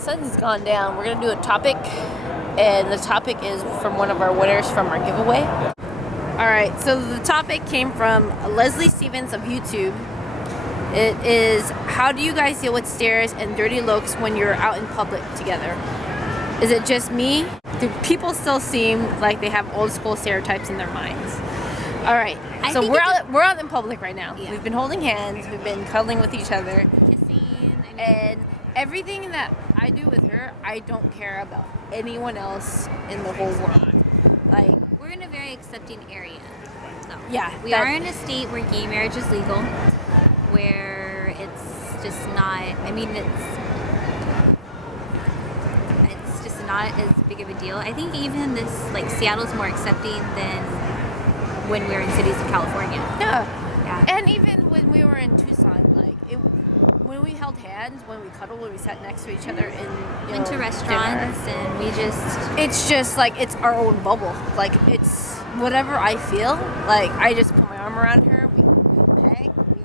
sun's gone down, we're going to do a topic. And the topic is from one of our winners from our giveaway. Alright, so the topic came from Leslie Stevens of YouTube. It is, how do you guys deal with stares and dirty looks when you're out in public together? Is it just me? Do people still seem like they have old school stereotypes in their minds? Alright, so we're out in public right now. Yeah. We've been holding hands, we've been cuddling with each other. Kissing. And everything that I do with her, I don't care about anyone else in the whole world. Like, we're in a very accepting area. So yeah, we are in a state where gay marriage is legal, where it's just not, I mean, it's just not as big of a deal. I think even this, like, Seattle's more accepting than when we were in cities of California. Yeah. And even when we were in Tucson, like, when we held hands, when we cuddled, when we sat next to each other in went to restaurants dinner, and we just, it's just like it's our own bubble. Like, it's whatever I feel. Like, I just put my arm around her, we peg, we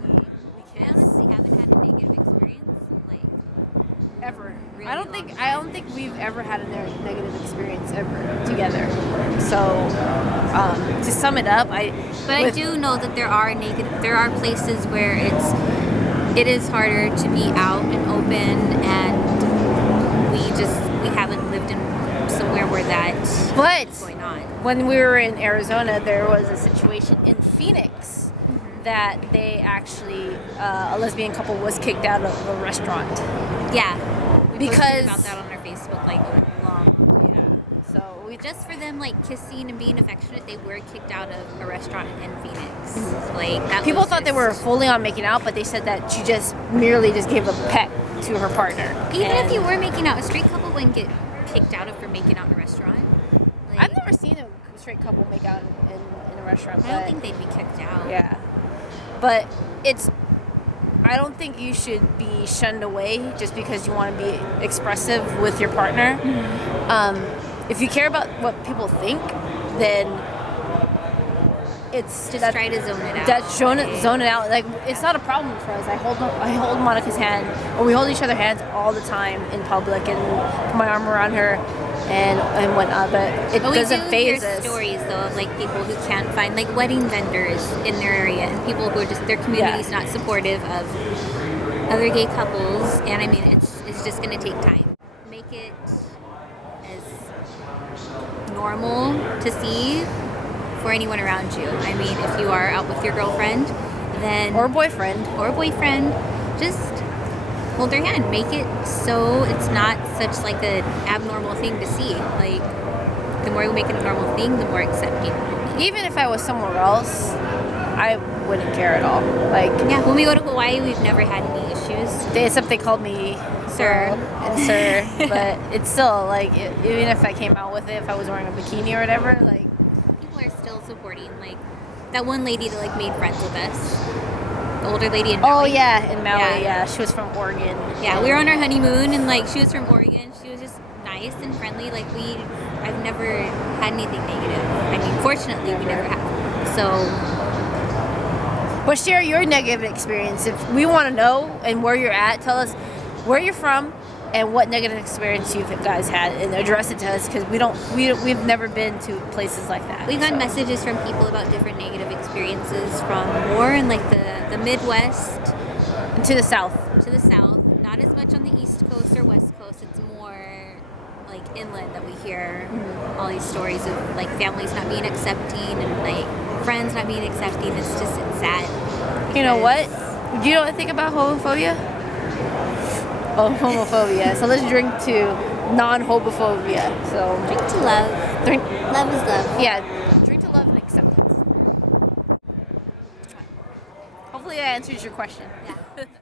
kiss. I honestly haven't had a negative experience like ever. Really I don't think we've ever had a negative experience ever together. So to sum it up, I do know that there are places where it is harder to be out and open, and we haven't lived in somewhere where that's going on. When we were in Arizona, there was a situation in Phoenix that they actually, a lesbian couple was kicked out of a restaurant. Yeah. We because posted about that on our Facebook like long. Yeah. So just for them like kissing and being affectionate, they were kicked out of a restaurant in Phoenix. Like, that people thought they were fully on making out, but they said that she just merely just gave a peck to her partner. Even if you were making out, a straight couple wouldn't get kicked out for making out in a restaurant. Like, I've never seen a straight couple make out in a restaurant. I don't think they'd be kicked out. Yeah. But I don't think you should be shunned away just because you want to be expressive with your partner. If you care about what people think, then try to zone it out. Zone it out. Like, it's not a problem for us. I hold Monica's hand, or we hold each other's hands all the time in public, and put my arm around her and whatnot. But it doesn't faze us. Stories though of like people who can't find like wedding vendors in their area, and people who are just their community's not supportive of other gay couples. And I mean, it's just going to take time. Make it as normal to see for anyone around you. I mean, if you are out with your girlfriend, then or boyfriend, just hold their hand. Make it so it's not such like an abnormal thing to see. Like, the more you make it a normal thing, the more accepting. Even if I was somewhere else, I wouldn't care at all. Like, yeah, when we go to Hawaii, we've never had any issues. Except they called me sir and sir, but it's still like, even if I came out with it, if I was wearing a bikini or whatever, like, people are still supporting. Like, that one lady that like made friends with us, the older lady in Maui. Oh yeah, in Maui. Yeah, she was from Oregon. Yeah, we were on our honeymoon, and like, she was from Oregon. She was just nice and friendly. Like, I've never had anything negative. I mean, fortunately, we never have. So. But share your negative experience. If we want to know and where you're at, tell us where you're from and what negative experience you guys had, and address it to us, because we've never been to places like that. We've got messages from people about different negative experiences from more in like the Midwest to the South. Not as much on the East Coast or West Coast. It's more like inland that we hear all these stories of like families not being accepting and like friends not being accepting. It's sad. You know what? Do you know what I think about homophobia? Oh, homophobia. So let's drink to non-homophobia. So drink to love. Love is love. Yeah, drink to love and acceptance. Hopefully that answers your question. Yeah.